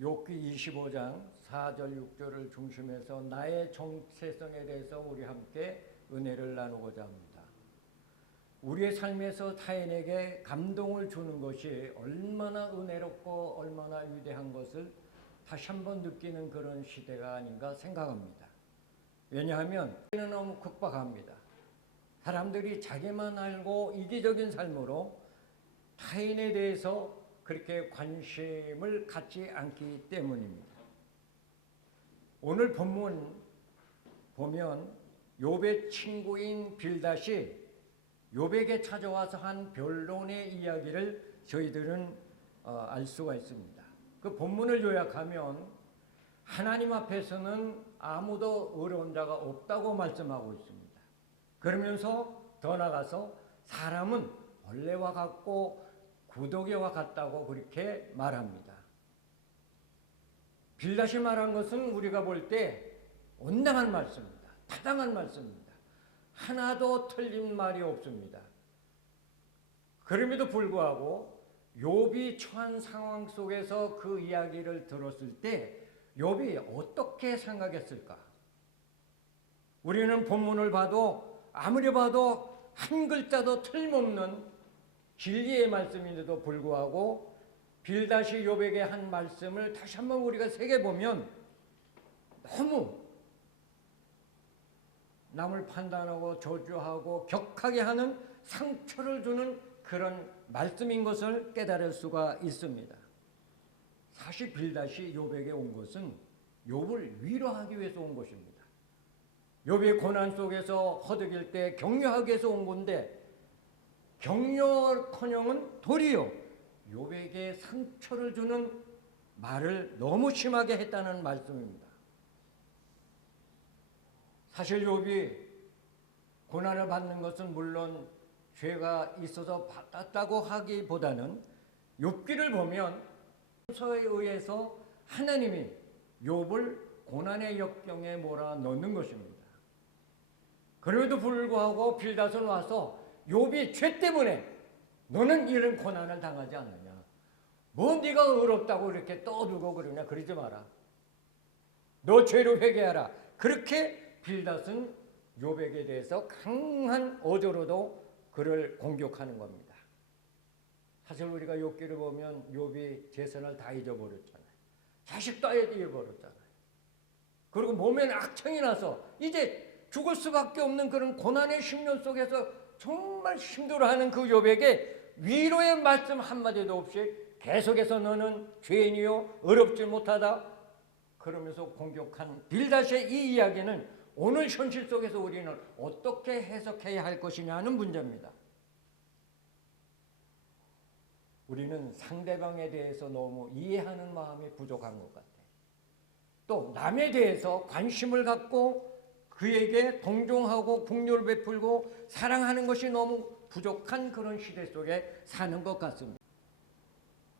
욥기 25장 4절 6절을 중심해서 나의 정체성에 대해서 우리 함께 은혜를 나누고자 합니다. 우리의 삶에서 타인에게 감동을 주는 것이 얼마나 은혜롭고 얼마나 위대한 것을 다시 한번 느끼는 그런 시대가 아닌가 생각합니다. 왜냐하면 우리는 너무 급박합니다. 사람들이 자기만 알고 이기적인 삶으로 타인에 대해서 그렇게 관심을 갖지 않기 때문입니다. 오늘 본문 보면 욥의 친구인 빌닷이 욥에게 찾아와서 한 변론의 이야기를 저희들은 알 수가 있습니다. 그 본문을 요약하면 하나님 앞에서는 아무도 의로운 자가 없다고 말씀하고 있습니다. 그러면서 더 나아가서 사람은 벌레와 같고 구더기와 같다고 그렇게 말합니다. 빌닷이 말한 것은 우리가 볼 때 온당한 말씀입니다. 타당한 말씀입니다. 하나도 틀린 말이 없습니다. 그럼에도 불구하고 욥이 처한 상황 속에서 그 이야기를 들었을 때 욥이 어떻게 생각했을까? 우리는 본문을 봐도 아무리 봐도 한 글자도 틀림없는 진리의 말씀인데도 불구하고 빌닷이 욥에게 한 말씀을 다시 한번 우리가 새겨보면 너무 남을 판단하고 저주하고 격하게 하는 상처를 주는 그런 말씀인 것을 깨달을 수가 있습니다. 사실 빌닷이 욥에게 온 것은 욥을 위로하기 위해서 온 것입니다. 욥이 고난 속에서 허덕일 때 격려하기 위해서 온 건데 격려커녕은 도리어 욥에게 상처를 주는 말을 너무 심하게 했다는 말씀입니다. 사실 욥이 고난을 받는 것은 물론 죄가 있어서 받았다고 하기보다는 욥기를 보면 서에 의해서 하나님이 욥을 고난의 역경에 몰아넣는 것입니다. 그럼에도 불구하고 빌닷은 와서 욥이 죄 때문에 너는 이런 고난을 당하지 않느냐. 뭐 네가 의롭다고 이렇게 떠들고 그러냐. 그러지 마라. 너 죄로 회개하라. 그렇게 빌닷은 욥에게 대해서 강한 어조로도 그를 공격하는 겁니다. 사실 우리가 욥기를 보면 욥이 재산을 다 잊어버렸잖아요. 자식도 아예 잃어버렸잖아요. 그리고 몸에는 악청이 나서 이제 죽을 수밖에 없는 그런 고난의 심령 속에서 정말 힘들어하는 그 욥에게 위로의 말씀 한마디도 없이 계속해서 너는 죄인이요 어렵지 못하다 그러면서 공격한 빌닷의 이 이야기는 오늘 현실 속에서 우리는 어떻게 해석해야 할 것이냐는 문제입니다. 우리는 상대방에 대해서 너무 이해하는 마음이 부족한 것 같아요. 또 남에 대해서 관심을 갖고 그에게 동정하고 긍휼을 베풀고 사랑하는 것이 너무 부족한 그런 시대 속에 사는 것 같습니다.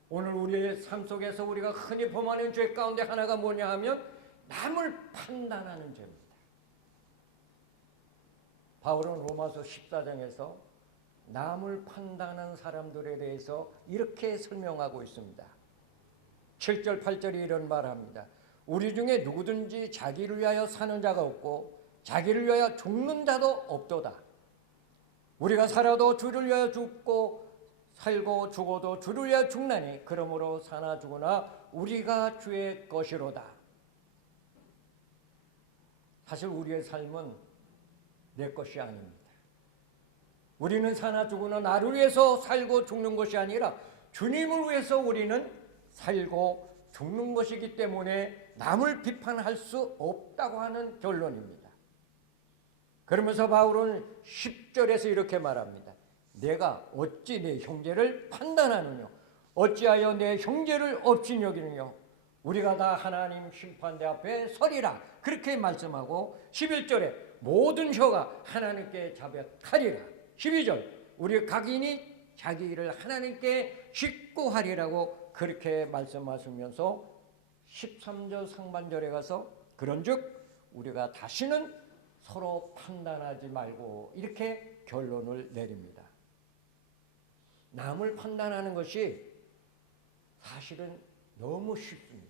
오늘 우리의 삶 속에서 우리가 흔히 범하는 죄 가운데 하나가 뭐냐 하면 남을 판단하는 죄입니다. 바울은 로마서 14장에서 남을 판단하는 사람들에 대해서 이렇게 설명하고 있습니다. 7절 8절이 이런 말합니다. 우리 중에 누구든지 자기를 위하여 사는 자가 없고 자기를 위하여 죽는 자도 없도다. 우리가 살아도 주를 위하여 죽고 살고 죽어도 주를 위하여 죽나니 그러므로 사나 죽으나 우리가 주의 것이로다. 사실 우리의 삶은 내 것이 아닙니다. 우리는 사나 죽으나 나를 위해서 살고 죽는 것이 아니라 주님을 위해서 우리는 살고 죽는 것이기 때문에 남을 비판할 수 없다고 하는 결론입니다. 그러면서 바울은 10절에서 이렇게 말합니다. 내가 어찌 내 형제를 판단하느냐 어찌하여 내 형제를 없이 여기느냐 우리가 다 하나님 심판대 앞에 서리라 그렇게 말씀하고 11절에 모든 혀가 하나님께 자백하리라 12절 우리 각인이 자기 일을 하나님께 직고하리라고 그렇게 말씀하시면서 13절 상반절에 가서 그런즉 우리가 다시는 서로 판단하지 말고 이렇게 결론을 내립니다. 남을 판단하는 것이 사실은 너무 쉽습니다.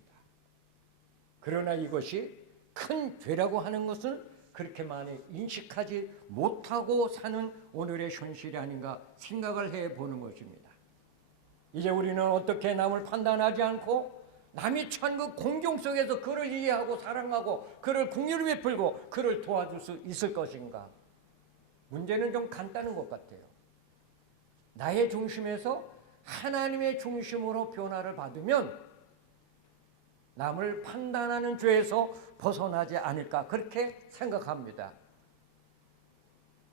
그러나 이것이 큰 죄라고 하는 것을 그렇게 많이 인식하지 못하고 사는 오늘의 현실이 아닌가 생각을 해보는 것입니다. 이제 우리는 어떻게 남을 판단하지 않고 남이 처한 그 공경 속에서 그를 이해하고 사랑하고 그를 긍휼히 베풀고 그를 도와줄 수 있을 것인가? 문제는 좀 간단한 것 같아요. 나의 중심에서 하나님의 중심으로 변화를 받으면 남을 판단하는 죄에서 벗어나지 않을까 그렇게 생각합니다.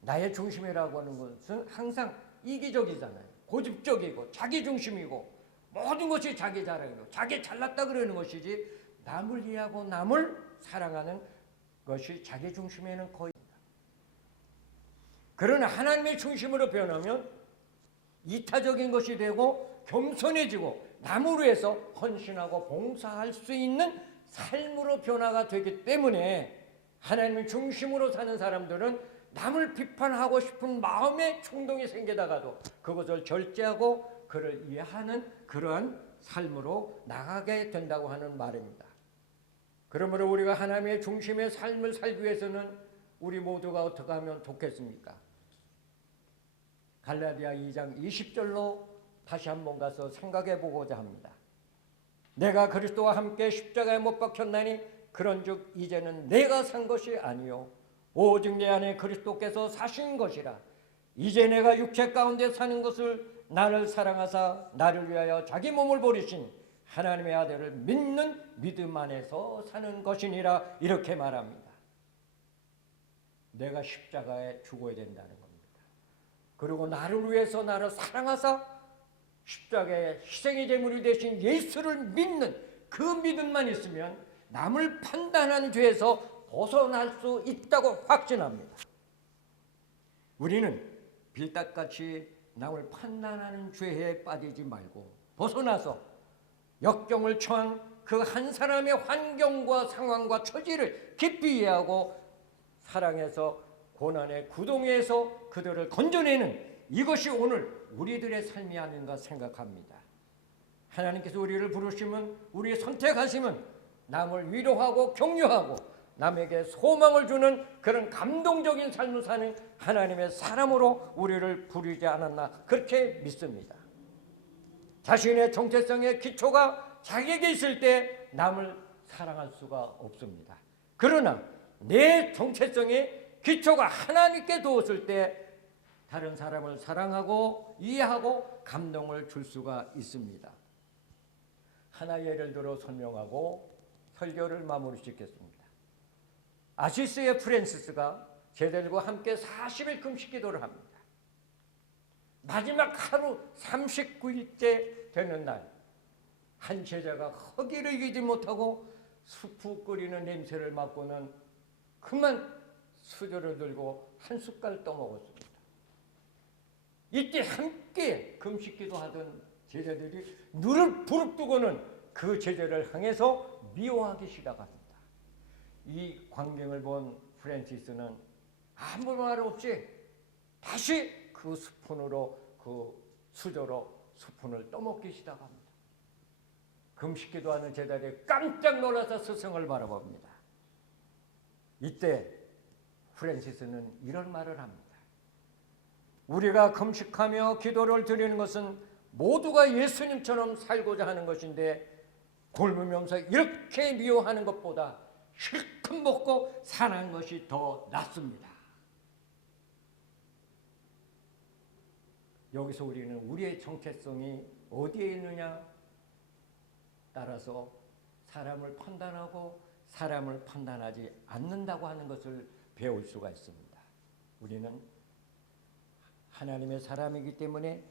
나의 중심이라고 하는 것은 항상 이기적이잖아요. 고집적이고 자기중심이고 모든 것이 자기 자랑이고 자기 잘났다 그러는 것이지 남을 이해하고 남을 사랑하는 것이 자기중심에는 거의 그러나 하나님의 중심으로 변하면 이타적인 것이 되고 겸손해지고 남을 위해서 헌신하고 봉사할 수 있는 삶으로 변화가 되기 때문에 하나님의 중심으로 사는 사람들은 남을 비판하고 싶은 마음의衝動이 생기다가도 그것을 절제하고 그를 이해하는 그러한 삶으로 나가게 된다고 하는 말입니다. 그러므로 우리가 하나님의 중심의 삶을 살기 위해서는 우리 모두가 어떻게 하면 좋겠습니까? 갈라디아 2장 20절로 다시 한번 가서 생각해 보고자 합니다. 내가 그리스도와 함께 십자가에 못 박혔나니 그런즉 이제는 내가 산 것이 아니요 오직 내 안에 그리스도께서 사신 것이라. 이제 내가 육체 가운데 사는 것을 나를 사랑하사 나를 위하여 자기 몸을 버리신 하나님의 아들을 믿는 믿음 안에서 사는 것이니라 이렇게 말합니다. 내가 십자가에 죽어야 된다는 겁니다. 그리고 나를 위해서 나를 사랑하사 십자가의 희생의 제물이 되신 예수를 믿는 그 믿음만 있으면 남을 판단하는 죄에서 벗어날 수 있다고 확신합니다. 우리는 빌닷같이 남을 판단하는 죄에 빠지지 말고 벗어나서 역경을 처한 그 한 사람의 환경과 상황과 처지를 깊이 이해하고 사랑해서 고난의 구덩이에서 그들을 건져내는 이것이 오늘 우리들의 삶이 아닌가 생각합니다. 하나님께서 우리를 부르시면 우리 선택하시면 남을 위로하고 격려하고 남에게 소망을 주는 그런 감동적인 삶을 사는 하나님의 사람으로 우리를 부르지 않았나 그렇게 믿습니다. 자신의 정체성의 기초가 자기에게 있을 때 남을 사랑할 수가 없습니다. 그러나 내 정체성의 기초가 하나님께 두었을 때 다른 사람을 사랑하고 이해하고 감동을 줄 수가 있습니다. 하나 예를 들어 설명하고 설교를 마무리 짓겠습니다. 아시스의 프랜시스가 제자들과 함께 40일 금식 기도를 합니다. 마지막 하루 39일째 되는 날 한 제자가 허기를 이기지 못하고 수프 끓이는 냄새를 맡고는 그만 수저를 들고 한 숟갈 떠먹었습니다. 이때 함께 금식 기도하던 제자들이 눈을 부릅뜨고는 그 제자를 향해서 미워하기 시작합니다. 이 광경을 본 프랜시스는 아무 말 없이 다시 그 스푼으로 그 수저로 스푼을 떠먹기 시작합니다. 금식 기도하는 제자들이 깜짝 놀라서 스승을 바라봅니다. 이때 프랜시스는 이런 말을 합니다. 우리가 금식하며 기도를 드리는 것은 모두가 예수님처럼 살고자 하는 것인데 굶으면서 이렇게 미워하는 것보다 실컷 먹고 사는 것이 더 낫습니다. 여기서 우리는 우리의 정체성이 어디에 있느냐 따라서 사람을 판단하고 사람을 판단하지 않는다고 하는 것을 배울 수가 있습니다. 우리는 하나님의 사람이기 때문에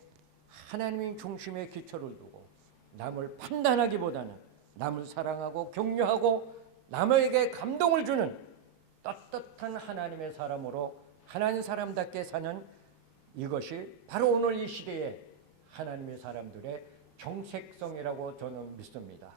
하나님의 중심에 기초를 두고 남을 판단하기보다는 남을 사랑하고 격려하고 남에게 감동을 주는 떳떳한 하나님의 사람으로 하나님 사람답게 사는 이것이 바로 오늘 이 시대에 하나님의 사람들의 정체성이라고 저는 믿습니다.